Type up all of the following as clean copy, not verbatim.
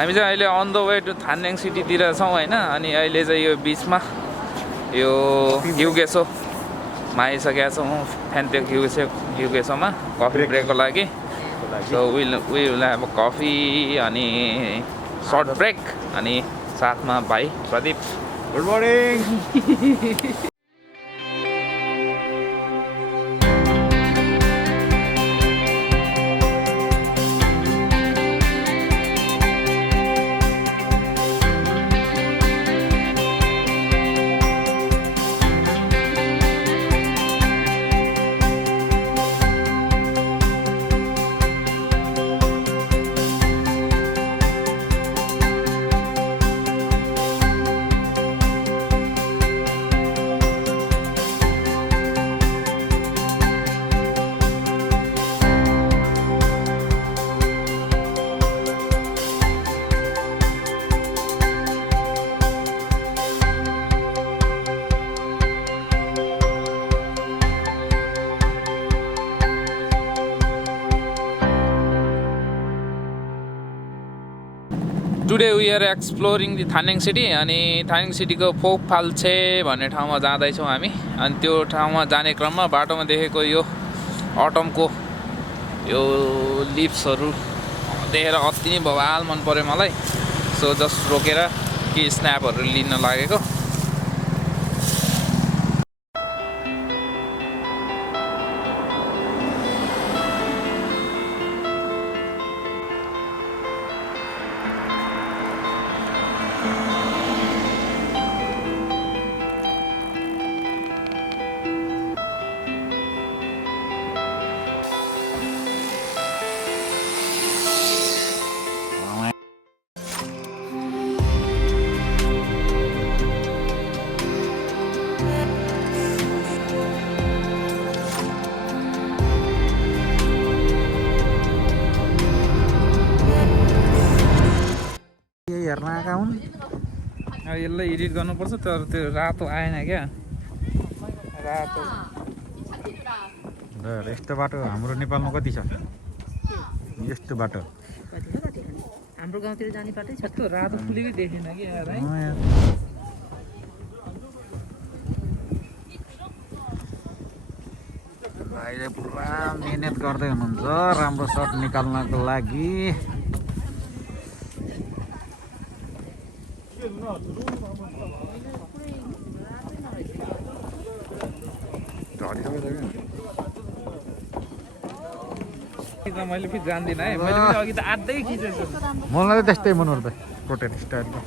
हामी चाहिँ अहिले अन द वे टु थान्याङ सिटीतिर छौँ होइन अनि अहिले चाहिँ यो बिचमा यो हिउगेसोमा आइसकेका छौँ फ्यान्तेक हिउगेसोमा कफी ब्रेकको लागि सो विल हेभ कफी अनि सर्ट ब्रेक अनि साथमा भाइ Pradeep good morning today we are exploring the Thanyang city अनि थान्याङ सिटीको फोकफाल्छे भन्ने ठाउँमा जाँदैछौँ हामी अनि त्यो ठाउँमा जाने क्रममा बाटोमा देखेको यो अटमको यो लिप्सहरू देखेर अति नै बवाल मन पर्यो मलाई सो जस्ट रोकेर के स्न्यापहरू लिन लागेको हेर्न आएका हुन् यसलाई एडिट गर्नुपर्छ तर त्यो रातो आएन क्या रातो यस्तो बाटो हाम्रो नेपालमा कति छ यस्तो बाटो हाम्रो गाउँतिर जाने बाटै छ यस्तो रातो फुलेकै देखेन कि यार है भाइले पुरा मेहनत गर्दै हुनुहुन्छ राम्रो सर्ट निकाल्नको लागि मैले फेरि जान्दिनँ है मैले पनि अघि त आधै खिचेछु मलाई त त्यस्तै मनपर्छ प्रोटेन स्टाइलको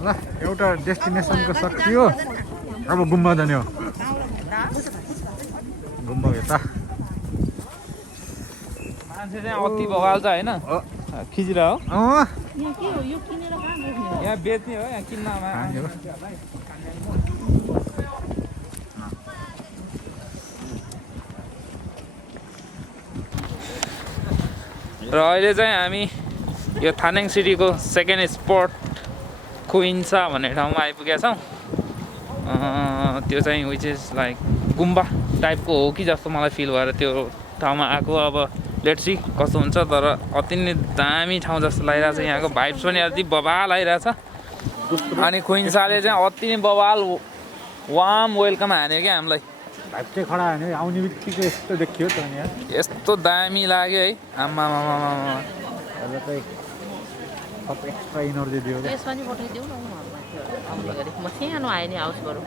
ल एउटा डेस्टिनेसनको सकियो अब गुम्बा जाने हो गुम्बा यता मान्छे चाहिँ अति बवाल छ होइन खिचिरा हो यहाँ बेच्ने हो यहाँ किन्नमा र अहिले चाहिँ हामी यो थान्याङ सिटीको सेकेन्ड स्पट गुइन्सा भन्ने ठाउँमा आइपुगेका छौँ त्यो चाहिँ विच इज लाइक गुम्बा टाइपको हो कि जस्तो मलाई फिल भएर त्यो ठाउँमा आएको अब लेट्स सी कस्तो हुन्छ तर अति नै दामी ठाउँ जस्तो लागिरहेको छ यहाँको भाइब्स पनि अति बवाल आइरहेछ अनि गुइन्साले चाहिँ अति नै बवाल वार्म वेलकम हान्यो क्या हामीलाई भाइब चाहिँ खडा हान्यो आउने बित्तिकै यस्तो देखियो त नि यस्तो दामी लाग्यो है आम्मा एक्स्ट्रा इनर्जी दियो यसमा नि पठाइदेऊ न आउने गरी म सानो आएँ नि हाउस गरौँ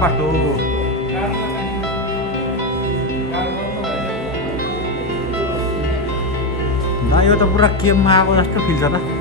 बाटो ना यो त पुरा केममा आएको जस्तो फिल छ त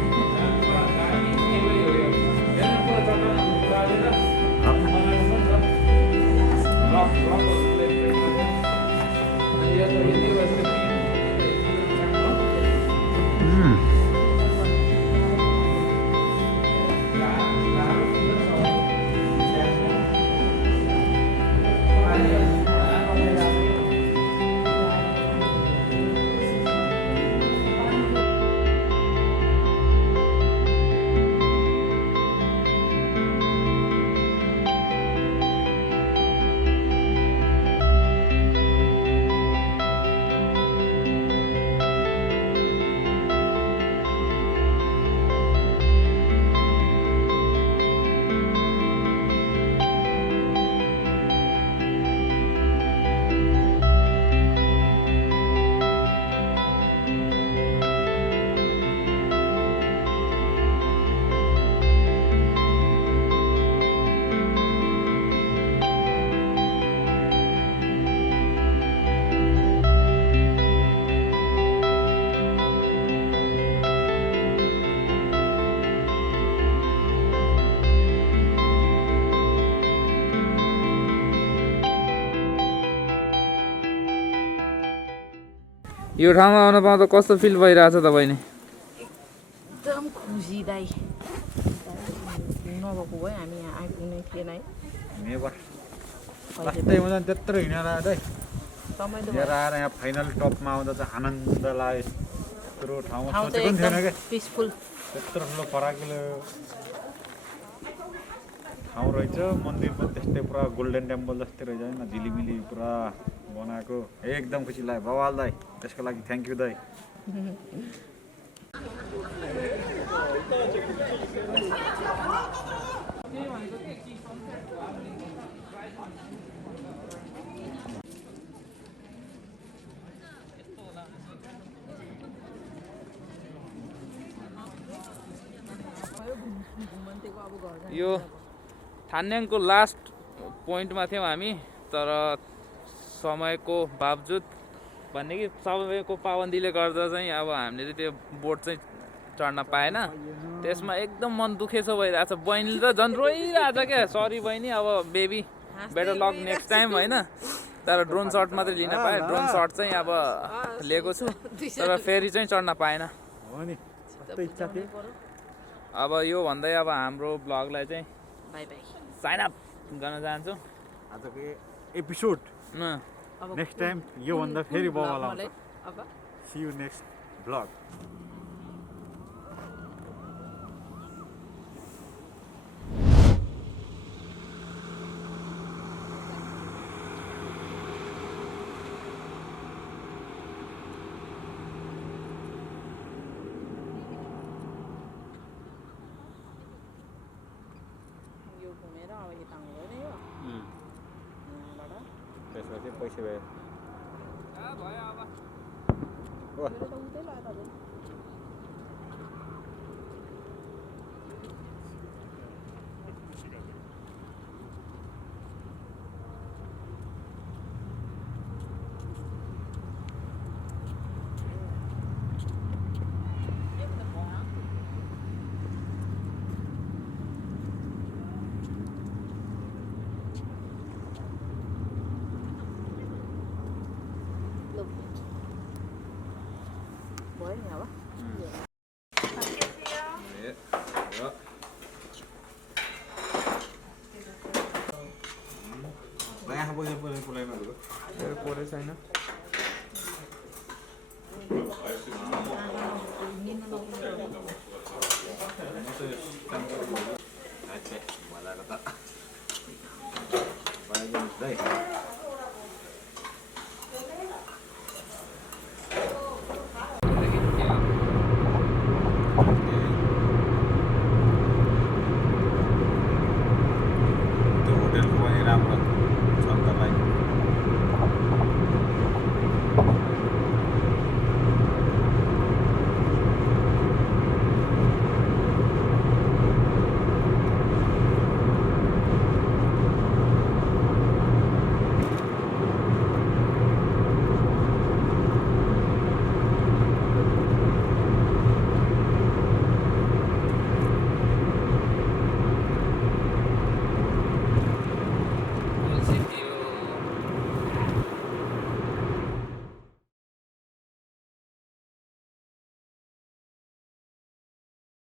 यो ठाउँमा आउन पाउँदा कस्तो फिल भइरहेछ तपाईले एकदम खुसी दाइ नभएको भए हामी यहाँ आइपुग्ने थिएन है नेभर लास्टैमा चाहिँ त्यत्रो हिँडेर आएर है लिएर आएर यहाँ फाइनल टपमा आउँदा चाहिँ आनन्द लाग्यो यत्रो ठाउँमा सोचेको पनि थिएन क्या पिसफुल त्यत्रो ठुलो फराकिलो ठाउँ रहेछ मन्दिर पनि त्यस्तै पुरा गोल्डन टेम्पल जस्तै रहेछ होइन झिलिमिली पुरा बनाएको एकदम खुसी लाग्यो बवाल दाइ त्यसको लागि थ्याङ्क यू दाइ यो थान्याङको लास्ट पोइन्टमा थियौँ हामी तर समयको बावजुद भन्ने कि समयको पाबन्दीले गर्दा चाहिँ अब हामीले चाहिँ त्यो बोट चाहिँ चढ्न पाएन त्यसमा एकदम मन दुखेछ भइरहेछ बहिनीले त झन् रोइरहेछ क्या सरी बहिनी अब baby better lock next time होइन तर ड्रोन सर्ट मात्रै लिन पाएँ ड्रोन सर्ट चाहिँ अब लिएको छु तर फेरि चाहिँ चढ्न पाएन अब यो भन्दै अब हाम्रो ब्लगलाई चाहिँ साइन अप गर्न चाहन्छु आजको एपिसोड नेक्स्ट टाइम योभन्दा फेरि बवाल आउँछ सी यू नेक्स्ट ब्लग त्यसपछि पैसा भयो पोले छैन Right.